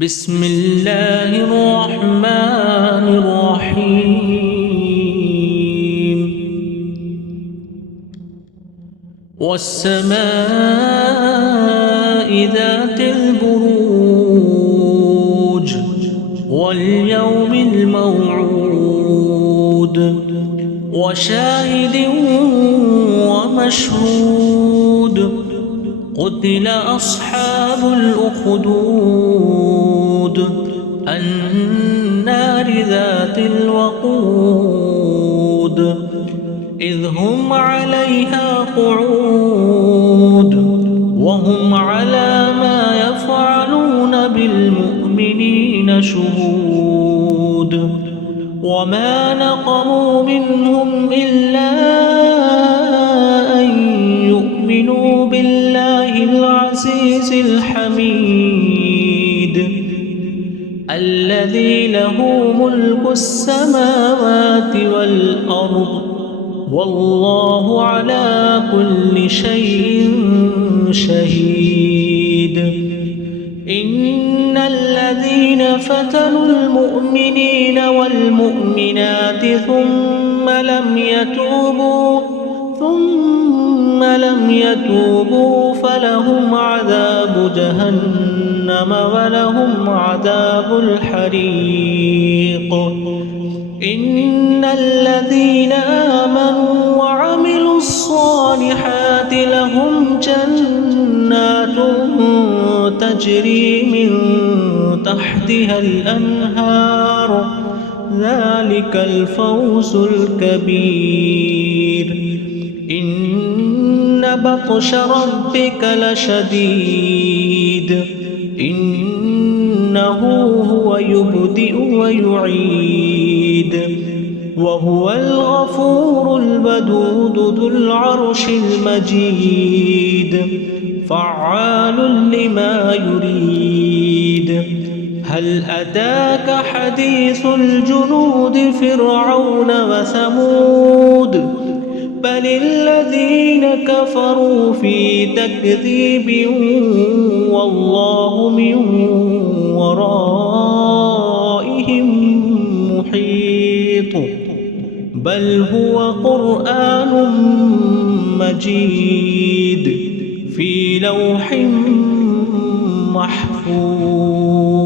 بسم الله الرحمن الرحيم والسماء ذات البروج واليوم الموعود وشاهد ومشهود قتل أصحاب الأخدود النار ذات الوقود إذ هم عليها قعود وهم على ما يفعلون بالمؤمنين شهود وما نقموا منهم إلا أن يؤمنوا بالله العزيز الحميد الذي له ملك السماوات والأرض والله على كل شيء شهيد إن الذين فتنوا المؤمنين والمؤمنات ثم لم يتوبوا فلهم عذاب جهنم ولهم عذاب الحريق إن الذين آمنوا وعملوا الصالحات لهم جنات تجري من تحتها الأنهار ذلك الفوز الكبير إن بطش ربك لشديد إنه هو يبدئ ويعيد وهو الغفور الودود ذو العرش المجيد فعال لما يريد هل أتاك حديث الجنود فرعون وثمود بل الذين كفروا في تكذيب والله من ورائهم محيط بل هو قرآن مجيد في لوح محفوظ.